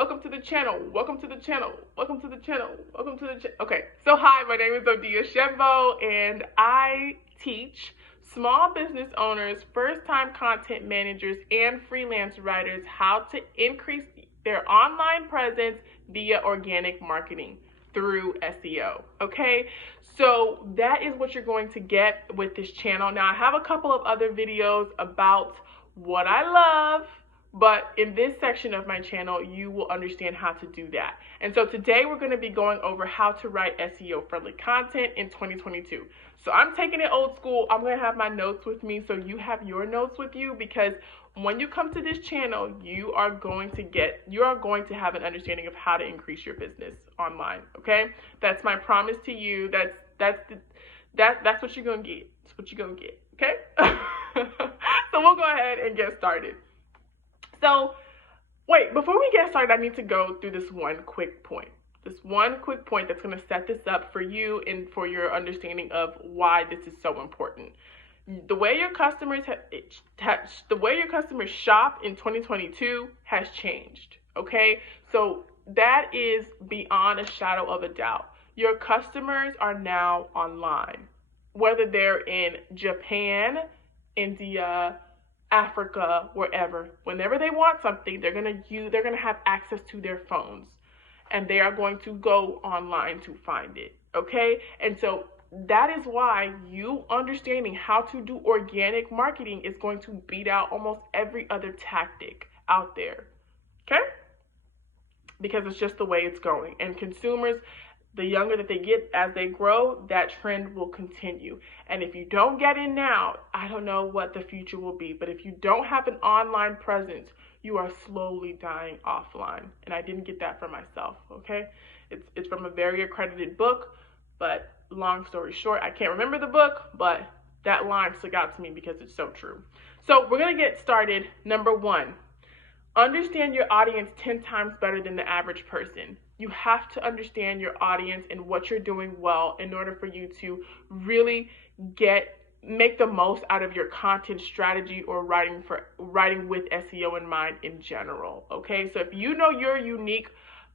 welcome to the channel, welcome to the channel, welcome to the channel, welcome to the channel. Okay, so hi, my name is Odia Shembo, and I teach small business owners, first-time content managers, and freelance writers how to increase their online presence via organic marketing through SEO. Okay, so that is what you're going to get with this channel. Now, I have a couple of other videos about what I love, but in this section of my channel, you will understand how to do that. And so today we're going to be going over how to write SEO friendly content in 2022. So I'm taking it old school. I'm going to have my notes with me so you have your notes with you, because when you come to this channel, you are going to have an understanding of how to increase your business online. Okay, that's my promise to you. That's what you're gonna get. That's what you're gonna get. Okay. So we'll go ahead and get started. So wait, before we get started, I need to go through this one quick point. This one quick point that's going to set this up for you and for your understanding of why this is so important. The way your customers shop in 2022 has changed. Okay, so that is beyond a shadow of a doubt. Your customers are now online, whether they're in Japan, India, Africa, wherever. Whenever they want something, they're gonna have access to their phones, and they are going to go online to find it. Okay, and so that is why you understanding how to do organic marketing is going to beat out almost every other tactic out there. Okay, because it's just the way it's going, and consumers, the younger that they get as they grow, that trend will continue. And if you don't get in now, I don't know what the future will be. But if you don't have an online presence, you are slowly dying offline. And I didn't get that for myself, okay? It's from a very accredited book, but long story short, I can't remember the book, but that line stuck out to me because it's so true. So we're gonna get started. Number one, understand your audience 10 times better than the average person. You have to understand your audience and what you're doing well in order for you to really make the most out of your content strategy or writing with SEO in mind in general. Okay, so if you know your unique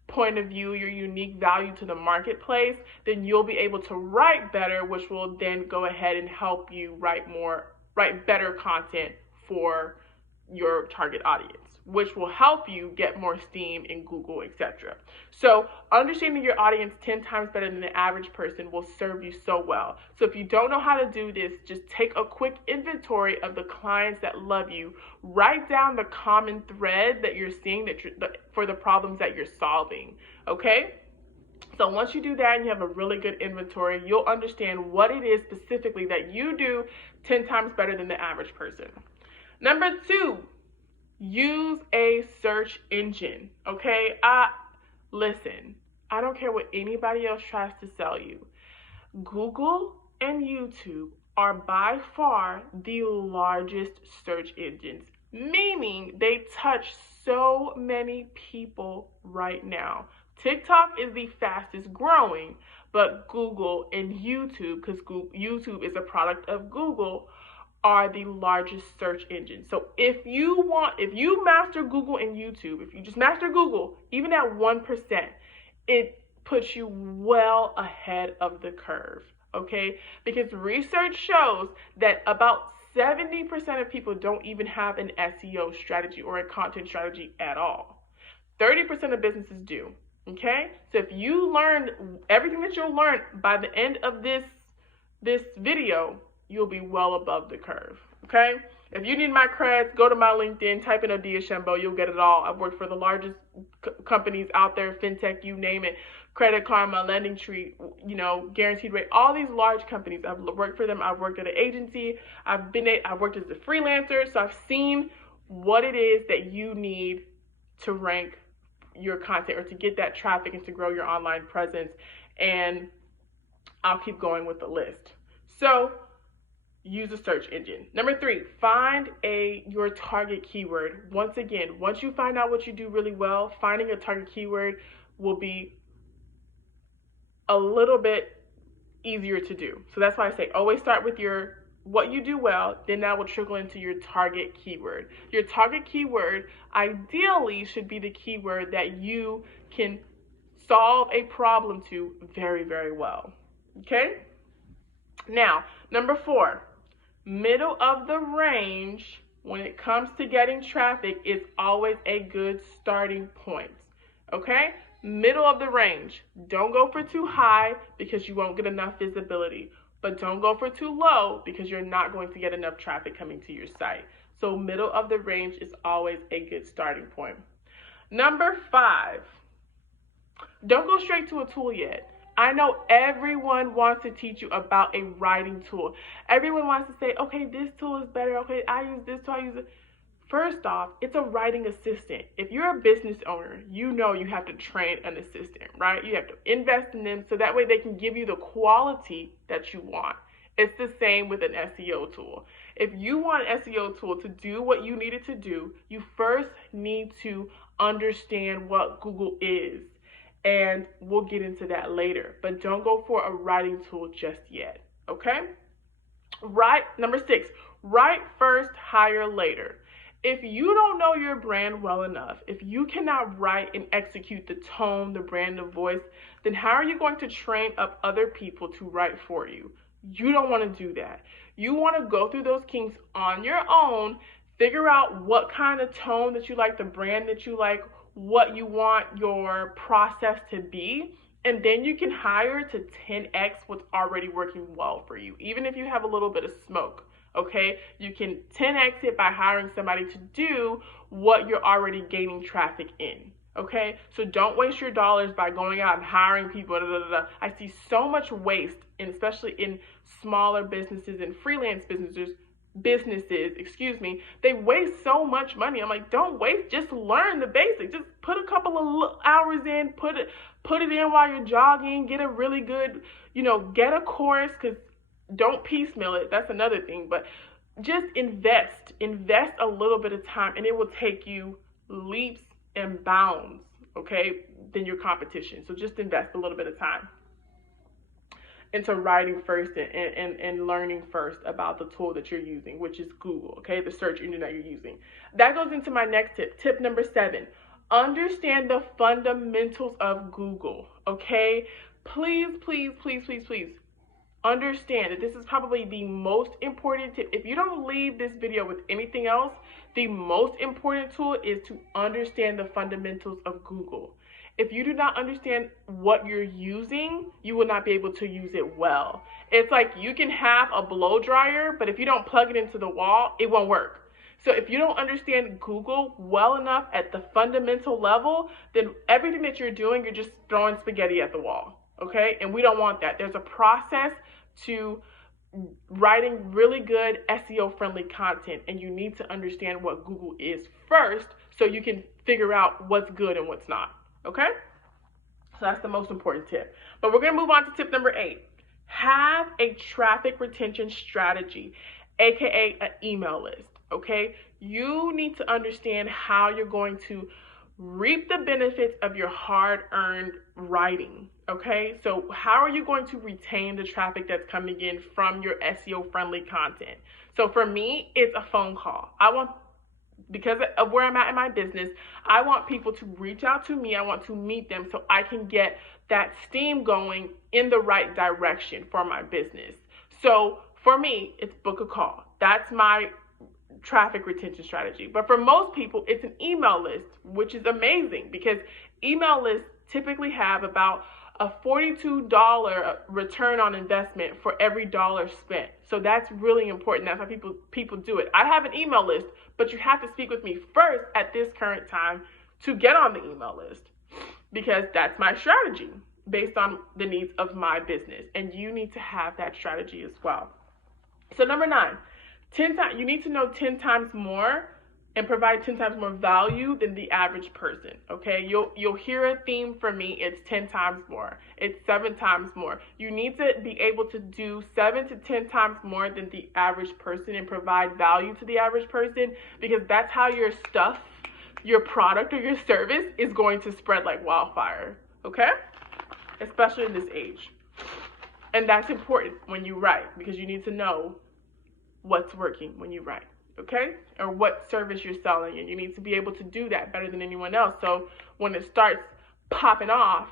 point of view, your unique value to the marketplace, then you'll be able to write better, which will then go ahead and help you write better content for your target audience, which will help you get more steam in Google, etc. So understanding your audience 10 times better than the average person will serve you so well. So if you don't know how to do this, just take a quick inventory of the clients that love you. Write down the common thread that you're seeing for the problems that you're solving, okay? So once you do that and you have a really good inventory, you'll understand what it is specifically that you do 10 times better than the average person. Number two, use a search engine, okay? Listen, I don't care what anybody else tries to sell you. Google and YouTube are by far the largest search engines, meaning they touch so many people right now. TikTok is the fastest growing, but Google and YouTube, because YouTube is a product of Google, are the largest search engines. So if you master Google and YouTube, if you just master Google, even at 1%, it puts you well ahead of the curve, okay? Because research shows that about 70% of people don't even have an SEO strategy or a content strategy at all. 30% of businesses do, okay? So if you learn everything that you'll learn by the end of this video, you'll be well above the curve, okay? If you need my creds, go to my LinkedIn, type in Odia Shembo, you'll get it all. I've worked for the largest companies out there, fintech, you name it, Credit Karma, Lending Tree, Guaranteed Rate, all these large companies. I've worked for them. I've worked at an agency. I've worked as a freelancer, so I've seen what it is that you need to rank your content or to get that traffic and to grow your online presence, and I'll keep going with the list. So use a search engine. Number three, find your target keyword. Once again, once you find out what you do really well, finding a target keyword will be a little bit easier to do. So that's why I say always start with your what you do well, then that will trickle into your target keyword. Your target keyword ideally should be the keyword that you can solve a problem to very, very well. Okay? Now, number 4, middle of the range when it comes to getting traffic is always a good starting point. Okay? Middle of the range. Don't go for too high because you won't get enough visibility. But don't go for too low because you're not going to get enough traffic coming to your site. So middle of the range is always a good starting point. Number 5, don't go straight to a tool yet. I know everyone wants to teach you about a writing tool. Everyone wants to say, okay, this tool is better. Okay, I use this tool, I use it. First off, it's a writing assistant. If you're a business owner, you know you have to train an assistant, right? You have to invest in them so that way they can give you the quality that you want. It's the same with an SEO tool. If you want an SEO tool to do what you need it to do, you first need to understand what Google is. And we'll get into that later. But don't go for a writing tool just yet, okay? Number 6, write first, hire later. If you don't know your brand well enough, if you cannot write and execute the tone, the brand, the voice, then how are you going to train up other people to write for you? You don't want to do that. You want to go through those kinks on your own, figure out what kind of tone that you like, the brand that you like, what you want your process to be, and then you can hire to 10x what's already working well for you, even if you have a little bit of smoke. Okay, you can 10x it by hiring somebody to do what you're already gaining traffic in. Okay, so don't waste your dollars by going out and hiring people. I see so much waste, and especially in smaller businesses and freelance businesses, they waste so much money. I'm like, don't waste, just learn the basics. Just put a couple of hours in, put it in while you're jogging, get a really good, get a course, because don't piecemeal it. That's another thing. But just invest a little bit of time, and it will take you leaps and bounds, okay, than your competition. So just invest a little bit of time into writing first and learning first about the tool that you're using, which is Google, okay, the search engine that you're using. That goes into my next tip. Tip number 7, understand the fundamentals of Google, okay? Please understand that this is probably the most important tip. If you don't leave this video with anything else, the most important tool is to understand the fundamentals of Google. If you do not understand what you're using, you will not be able to use it well. It's like you can have a blow dryer, but if you don't plug it into the wall, it won't work. So if you don't understand Google well enough at the fundamental level, then everything that you're doing, you're just throwing spaghetti at the wall, okay? And we don't want that. There's a process to writing really good SEO-friendly content, and you need to understand what Google is first so you can figure out what's good and what's not. Okay? So that's the most important tip. But we're going to move on to tip number 8. Have a traffic retention strategy, aka an email list. Okay? You need to understand how you're going to reap the benefits of your hard-earned writing. Okay? So how are you going to retain the traffic that's coming in from your SEO-friendly content? So for me, it's a phone call. Because of where I'm at in my business, I want people to reach out to me. I want to meet them so I can get that steam going in the right direction for my business. So for me, it's book a call. That's my traffic retention strategy. But for most people, it's an email list, which is amazing because email lists typically have about a $42 return on investment for every dollar spent. So that's really important. That's why people do it. I have an email list, but you have to speak with me first at this current time to get on the email list, because that's my strategy based on the needs of my business. And you need to have that strategy as well. So number 9, you need to know 10 times more and provide 10 times more value than the average person, okay? You'll hear a theme from me, it's 10 times more, it's 7 times more. You need to be able to do 7 to 10 times more than the average person and provide value to the average person, because that's how your stuff, your product or your service is going to spread like wildfire, okay? Especially in this age. And that's important when you write, because you need to know what's working when you write, okay? Or what service you're selling, and you need to be able to do that better than anyone else. So when it starts popping off,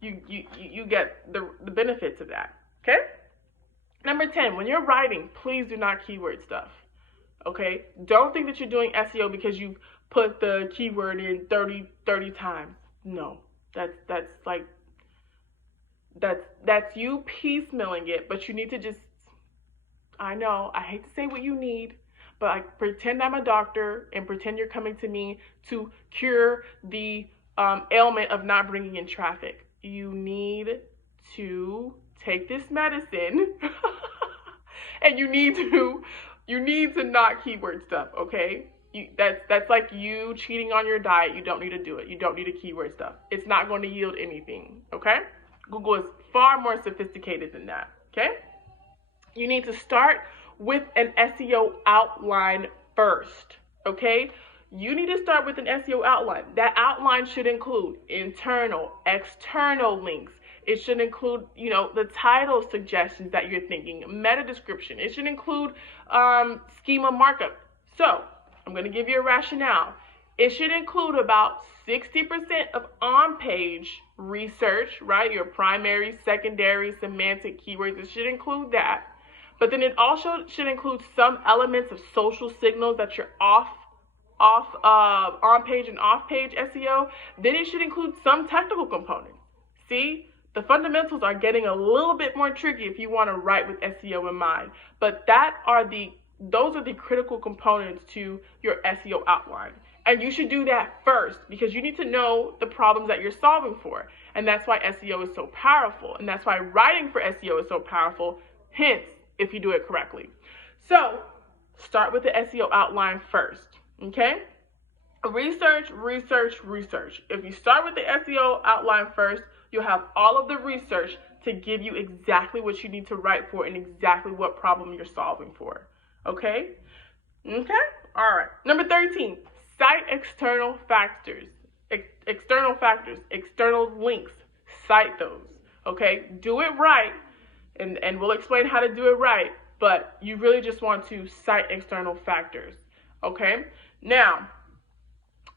you get the benefits of that, okay? Number 10, when you're writing, please do not keyword stuff, okay? Don't think that you're doing SEO because you've put the keyword in 30 times. No, that's you piecemealing it, but you need to just, I know, I hate to say what you need, but I pretend I'm a doctor and pretend you're coming to me to cure the ailment of not bringing in traffic. You need to take this medicine and you need to not keyword stuff, okay? That's like you cheating on your diet. You don't need to do it. You don't need to keyword stuff. It's not going to yield anything, okay? Google is far more sophisticated than that, okay? You need to start with an SEO outline first, okay? You need to start with an SEO outline. That outline should include internal, external links. It should include, the title suggestions that you're thinking, meta description. It should include schema markup. So I'm going to give you a rationale. It should include about 60% of on-page research, right? Your primary, secondary, semantic keywords. It should include that. But then it also should include some elements of social signals that you're on-page and off-page SEO. Then it should include some technical components. See? The fundamentals are getting a little bit more tricky if you want to write with SEO in mind. But those are the critical components to your SEO outline. And you should do that first because you need to know the problems that you're solving for. And that's why SEO is so powerful. And that's why writing for SEO is so powerful, hence, if you do it correctly. So start with the SEO outline first, okay? Research. If you start with the SEO outline first, you'll have all of the research to give you exactly what you need to write for and exactly what problem you're solving for. Okay? Okay? All right. Number 13, cite external factors. External links. Cite those. Okay? Do it right, and we'll explain how to do it right, but you really just want to cite external factors. Okay? Now,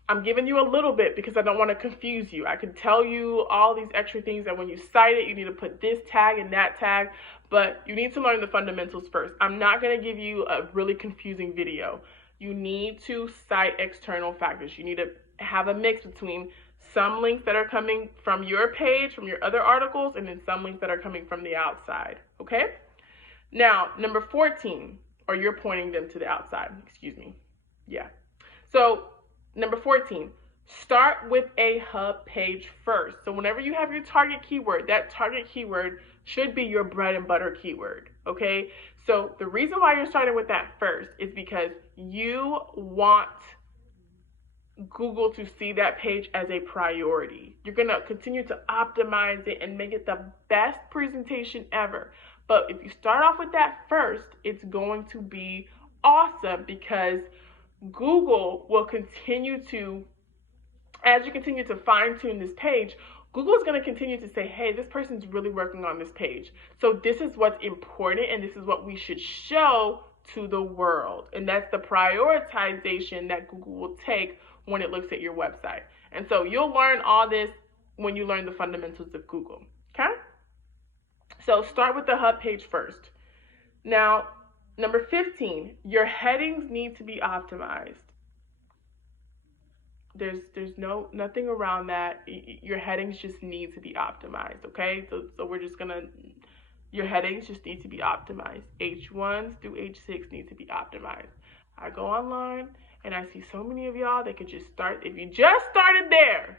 I'm giving you a little bit because I don't want to confuse you. I can tell you all these extra things that when you cite it, you need to put this tag and that tag, but you need to learn the fundamentals first. I'm not going to give you a really confusing video. You need to cite external factors. You need to have a mix between some links that are coming from your page, from your other articles, and then some links that are coming from the outside, okay? Now, number 14, or you're pointing them to the outside, excuse me. Yeah. So, number 14, start with a hub page first. So whenever you have your target keyword, that target keyword should be your bread and butter keyword, okay? So the reason why you're starting with that first is because you want Google to see that page as a priority. You're going to continue to optimize it and make it the best presentation ever. But if you start off with that first, it's going to be awesome because Google will continue to, as you continue to fine tune this page, Google is going to continue to say, hey, this person's really working on this page. So this is what's important and this is what we should show to the world. And that's the prioritization that Google will take when it looks at your website. And so you'll learn all this when you learn the fundamentals of Google, okay? So start with the hub page first. Now, number 15, your headings need to be optimized. There's nothing around that. Your headings just need to be optimized, okay? So we're just gonna, your headings just need to be optimized. H1s through H6 need to be optimized. I go online and I see so many of y'all that could just start, if you just started there,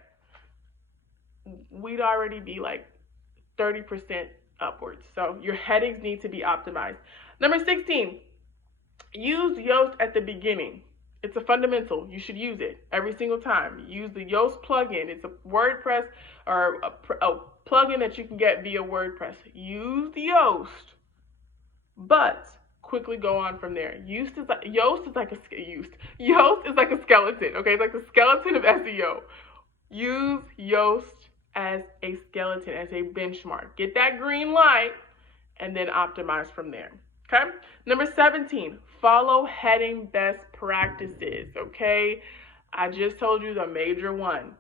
we'd already be like 30% upwards. So your headings need to be optimized. Number 16, use Yoast at the beginning. It's a fundamental. You should use it every single time. Use the Yoast plugin. It's a WordPress or a plugin that you can get via WordPress. Use the Yoast, but quickly go on from there. Yoast is like a skeleton. Okay, it's like the skeleton of SEO. Use Yoast as a skeleton, as a benchmark. Get that green light, and then optimize from there. Okay? Number 17, follow heading best practices, okay? I just told you the major one.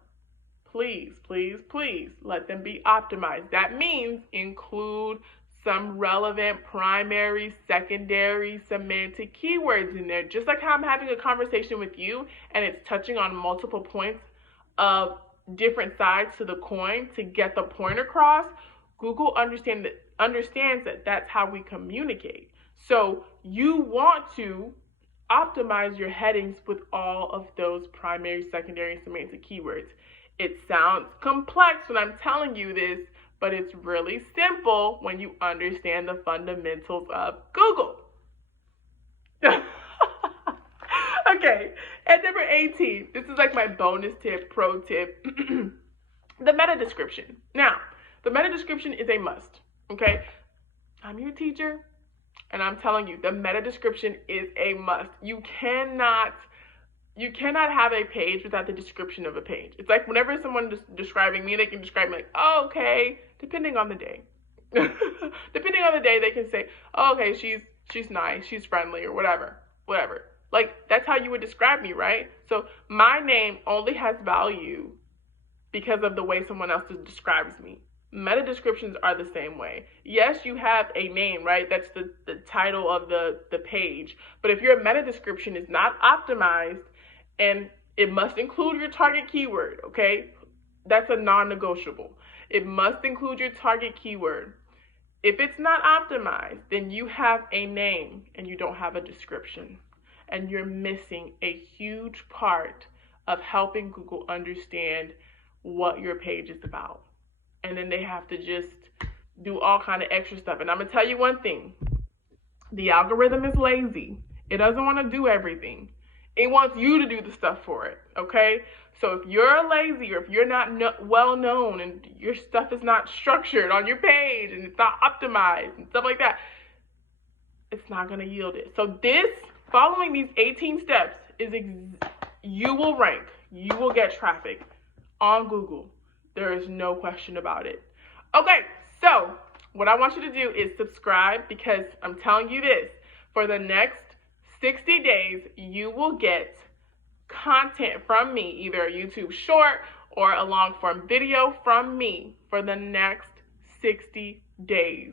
Please, please, please let them be optimized. That means include some relevant primary, secondary, semantic keywords in there. Just like how I'm having a conversation with you and it's touching on multiple points of different sides to the coin to get the point across, Google understands that that's how we communicate. So you want to optimize your headings with all of those primary, secondary, and semantic keywords. It sounds complex when I'm telling you this, but it's really simple when you understand the fundamentals of Google. Okay, and number 18, this is like my bonus tip, pro tip, the meta description. Now, the meta description is a must, okay? I'm your teacher, and I'm telling you, the meta description is a must. You cannot have a page without the description of a page. It's like whenever someone is describing me, they can describe me like, oh, okay, depending on the day. Depending on the day, they can say, oh, okay, she's nice, she's friendly, or whatever. Like, that's how you would describe me, right? So my name only has value because of the way someone else describes me. Meta descriptions are the same way. Yes, you have a name, right? That's the title of the page. But if your meta description is not optimized, and it must include your target keyword, okay? That's a non-negotiable. It must include your target keyword. If it's not optimized, then you have a name and you don't have a description. And you're missing a huge part of helping Google understand what your page is about. And then they have to just do all kind of extra stuff. And I'm going to tell you one thing. The algorithm is lazy. It doesn't want to do everything. It wants you to do the stuff for it, okay? So if you're lazy or if you're not well known and your stuff is not structured on your page and it's not optimized and stuff like that, it's not going to yield it. So following these 18 steps you will rank, you will get traffic on Google. There is no question about it. Okay, so what I want you to do is subscribe, because I'm telling you this, for the next 60 days, you will get content from me, either a YouTube short or a long form video from me for the next 60 days.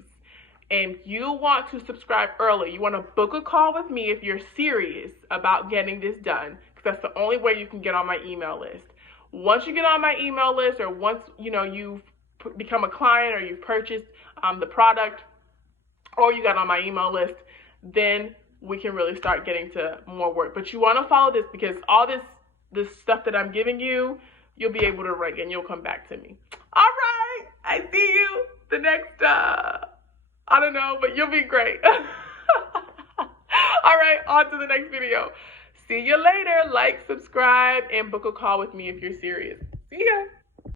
And you want to subscribe early. You want to book a call with me if you're serious about getting this done, because that's the only way you can get on my email list. Once you get on my email list, or once you've become a client or you've purchased the product, or you got on my email list, then we can really start getting to more work. But you want to follow this, because all this stuff that I'm giving you, you'll be able to rank and you'll come back to me. All right, I see you the next, I don't know, but you'll be great. All right, on to the next video. See you later. Like, subscribe, and book a call with me if you're serious. See ya.